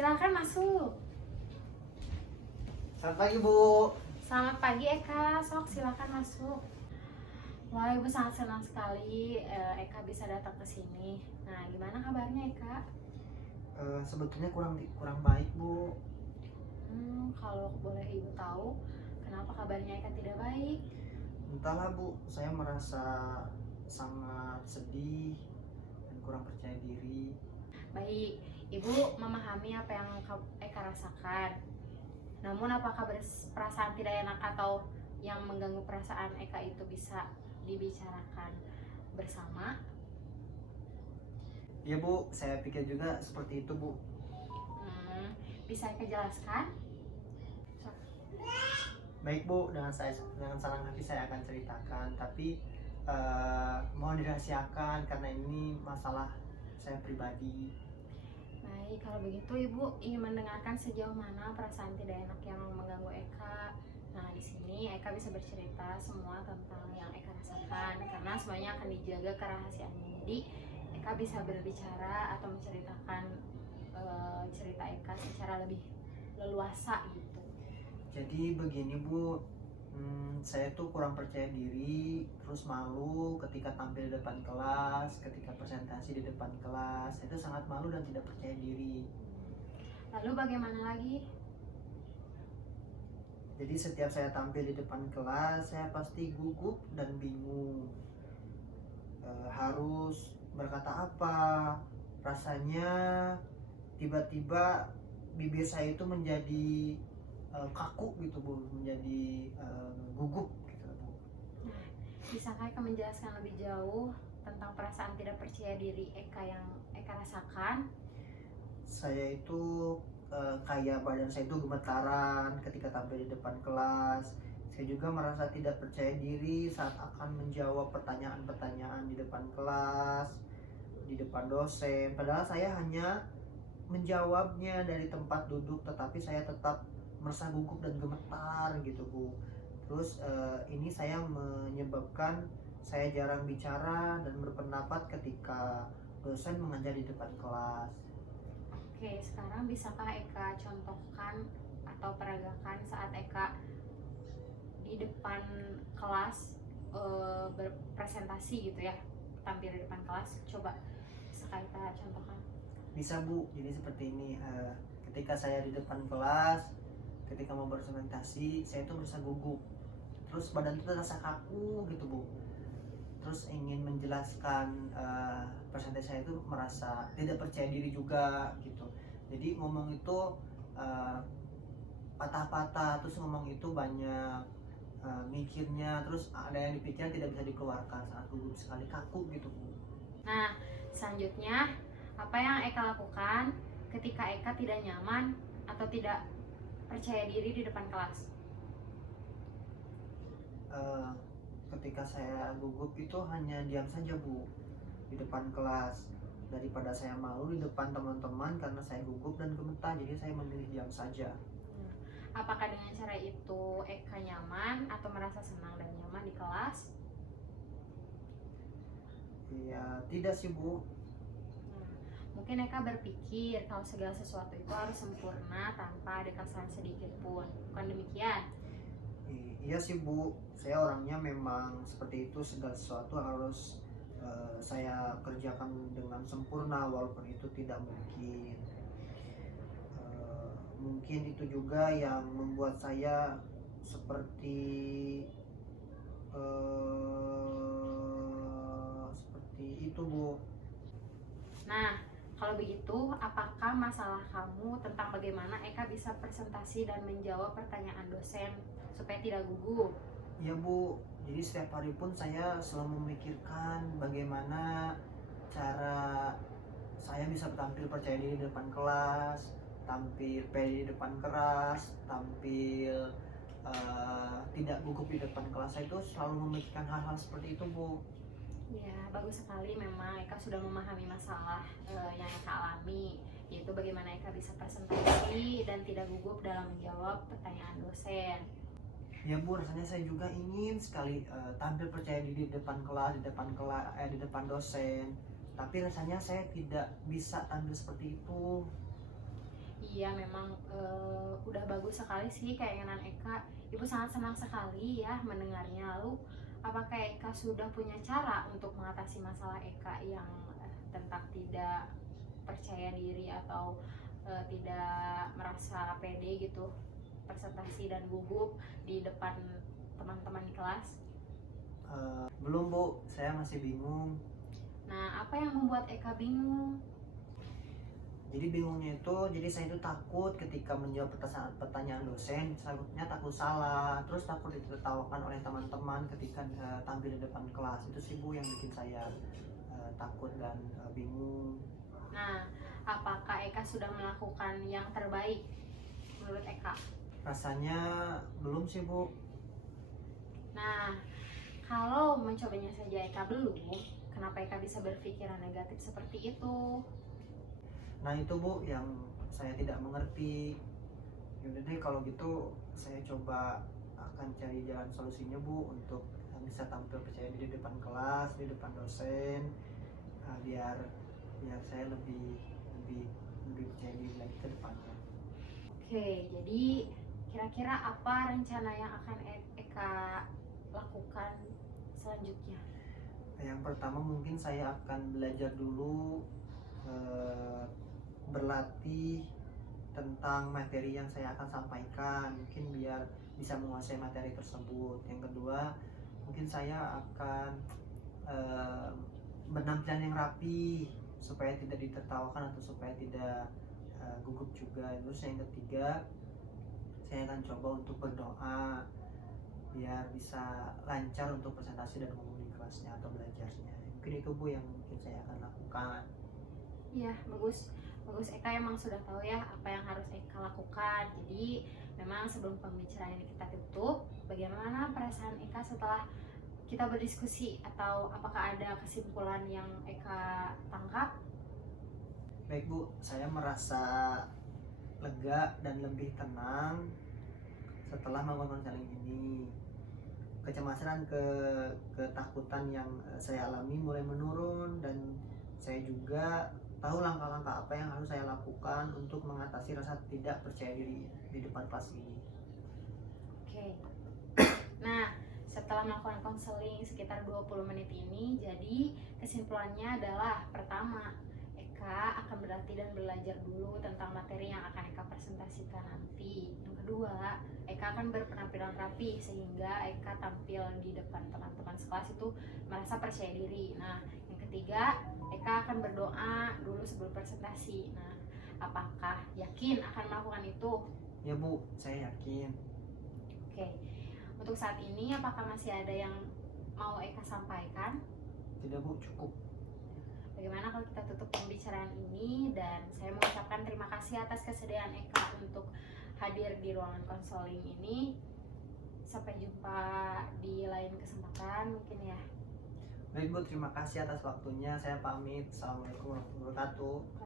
Silakan masuk. Selamat pagi, Bu. Selamat pagi Eka, sok silakan masuk. Wah, Ibu sangat senang sekali Eka bisa datang ke sini. Nah, gimana kabarnya Eka? Sebetulnya kurang baik, Bu. Kalau boleh Ibu tahu, kenapa kabarnya Eka tidak baik? Entahlah, Bu. Saya merasa sangat sedih dan kurang percaya diri. Baik, Ibu memahami apa yang Eka rasakan. Namun apakah perasaan tidak enak atau yang mengganggu perasaan Eka itu bisa dibicarakan bersama? Ya, Bu. Saya pikir juga seperti itu, Bu. Bisa Eka jelaskan? Baik, Bu. Dengan senang hati saya akan ceritakan. Tapi mohon dirahasiakan karena ini masalah saya pribadi. Baik, kalau begitu Ibu ingin mendengarkan sejauh mana perasaan tidak enak yang mengganggu Eka. Nah, di sini Eka bisa bercerita semua tentang yang Eka rasakan karena semuanya akan dijaga kerahasiaannya. Jadi, Eka bisa berbicara atau menceritakan cerita Eka secara lebih leluasa gitu. Jadi begini, Bu. Saya tuh kurang percaya diri, terus malu ketika tampil di depan kelas, ketika presentasi di depan kelas. Itu sangat malu dan tidak percaya diri. Lalu bagaimana lagi? Jadi setiap saya tampil di depan kelas, saya pasti gugup dan bingung. Harus berkata apa? Rasanya tiba-tiba bibir saya itu menjadi kaku gitu, Bu, menjadi gugup gitu, Bu. Nah, bisakah Eka menjelaskan lebih jauh tentang perasaan tidak percaya diri Eka yang Eka rasakan? Saya itu kayak badan saya itu gemetaran ketika tampil di depan kelas. Saya juga merasa tidak percaya diri saat akan menjawab pertanyaan-pertanyaan di depan kelas, di depan dosen. Padahal saya hanya menjawabnya dari tempat duduk, tetapi saya tetap merasa gugup dan gemetar gitu, Bu. Terus ini saya menyebabkan saya jarang bicara dan berpendapat ketika dosen mengajar di depan kelas. Oke, sekarang bisakah Eka contohkan atau peragakan saat Eka di depan kelas berpresentasi gitu ya, tampil di depan kelas? Coba bisakah Eka contohkan? Bisa, Bu. Jadi seperti ini, ketika saya di depan kelas, ketika mau berpresentasi, saya itu merasa gugup. Terus badan itu terasa kaku gitu, Bu. Terus ingin menjelaskan presentasi saya itu merasa tidak percaya diri juga gitu. Jadi ngomong itu patah-patah, terus ngomong itu banyak mikirnya, terus ada yang dipikirkan tidak bisa dikeluarkan saat gugup sekali, kaku gitu, Bu. Nah, selanjutnya apa yang Eka lakukan ketika Eka tidak nyaman atau tidak percaya diri di depan kelas? Ketika saya gugup itu hanya diam saja, Bu, di depan kelas. Daripada saya malu di depan teman-teman karena saya gugup dan gemetar, jadi saya memilih diam saja. Apakah dengan cara itu Eka nyaman atau merasa senang dan nyaman di kelas? Ya, tidak sih, Bu. Mungkin Eka berpikir kalau segala sesuatu itu harus sempurna tanpa ada kesalahan sedikit pun. Bukan demikian? Iya sih, Bu. Saya orangnya memang seperti itu, segala sesuatu harus saya kerjakan dengan sempurna walaupun itu tidak mungkin. Mungkin itu juga yang membuat saya seperti itu, Bu. Nah, kalau begitu, apakah masalah kamu tentang bagaimana Eka bisa presentasi dan menjawab pertanyaan dosen supaya tidak gugup? Ya, Bu, jadi setiap hari pun saya selalu memikirkan bagaimana cara saya bisa tampil percaya diri di depan kelas, tampil pede di depan kelas, tampil tidak gugup di depan kelas. Saya itu selalu memikirkan hal-hal seperti itu, Bu. Ya, bagus sekali memang Eka sudah memahami masalah yang Eka alami, yaitu bagaimana Eka bisa presentasi dan tidak gugup dalam menjawab pertanyaan dosen. Ya, Bu, rasanya saya juga ingin sekali tampil percaya diri di depan kelas, di depan dosen. Tapi rasanya saya tidak bisa tampil seperti itu. Iya, memang udah bagus sekali sih keinginan Eka. Ibu sangat senang sekali ya mendengarnya. Lalu, apakah Eka sudah punya cara untuk mengatasi masalah Eka yang tentang tidak percaya diri atau tidak merasa pede gitu presentasi dan gugup di depan teman-teman di kelas? Belum Bu, saya masih bingung. Nah, apa yang membuat Eka bingung? Jadi bingungnya itu, jadi saya itu takut ketika menjawab pertanyaan dosen, takut salah, terus takut ditertawakan oleh teman-teman ketika tampil di depan kelas. Itu sih Bu yang bikin saya takut dan bingung. Nah, apakah Eka sudah melakukan yang terbaik menurut Eka? Rasanya belum sih Bu. Nah, kalau mencobanya saja Eka belum, kenapa Eka bisa berpikiran negatif seperti itu? Nah itu Bu yang saya tidak mengerti. Yaudah deh kalau gitu saya coba akan cari jalan solusinya Bu untuk bisa tampil percaya diri di depan kelas, di depan dosen, biar biar saya lebih lebih lebih percaya diri lagi ke depannya. Oke, jadi kira-kira apa rencana yang akan Eka lakukan selanjutnya? Yang pertama mungkin saya akan belajar dulu, berlatih tentang materi yang saya akan sampaikan, mungkin biar bisa menguasai materi tersebut. Yang kedua, mungkin saya akan eh, berpenampilan yang rapi supaya tidak ditertawakan atau supaya tidak gugup juga. Terus yang ketiga, saya akan coba untuk berdoa biar bisa lancar untuk presentasi dan ngomong di kelasnya atau belajarnya. Mungkin itu Bu yang mungkin saya akan lakukan. Iya, bagus. Bagus, Eka emang sudah tahu ya apa yang harus Eka lakukan. Jadi, memang sebelum pembicaraan ini kita tutup, bagaimana perasaan Eka setelah kita berdiskusi, atau apakah ada kesimpulan yang Eka tangkap? Baik Bu, saya merasa lega dan lebih tenang setelah melakukan konseling ini. Kecemasan dan ketakutan yang saya alami mulai menurun, dan saya juga tahu langkah-langkah apa yang harus saya lakukan untuk mengatasi rasa tidak percaya diri di depan kelas ini. Oke. Nah, setelah melakukan konseling sekitar 20 menit ini, jadi kesimpulannya adalah pertama, Eka akan berlatih dan belajar dulu tentang materi yang akan Eka presentasikan nanti. Yang kedua, Eka akan berpenampilan rapi sehingga Eka tampil di depan teman-teman sekelas itu merasa percaya diri. Nah, yang ketiga, Eka akan berdoa dulu sebelum presentasi. Nah, apakah yakin akan melakukan itu? Ya Bu, saya yakin. Oke. Untuk saat ini, apakah masih ada yang mau Eka sampaikan? Tidak Bu, cukup. Bagaimana kalau kita tutup pembicaraan ini, dan saya mengucapkan terima kasih atas kesediaan Eka untuk hadir di ruangan konseling ini. Sampai jumpa di lain kesempatan mungkin ya. Baik Bu, terima kasih atas waktunya. Saya pamit. Assalamualaikum warahmatullahi wabarakatuh.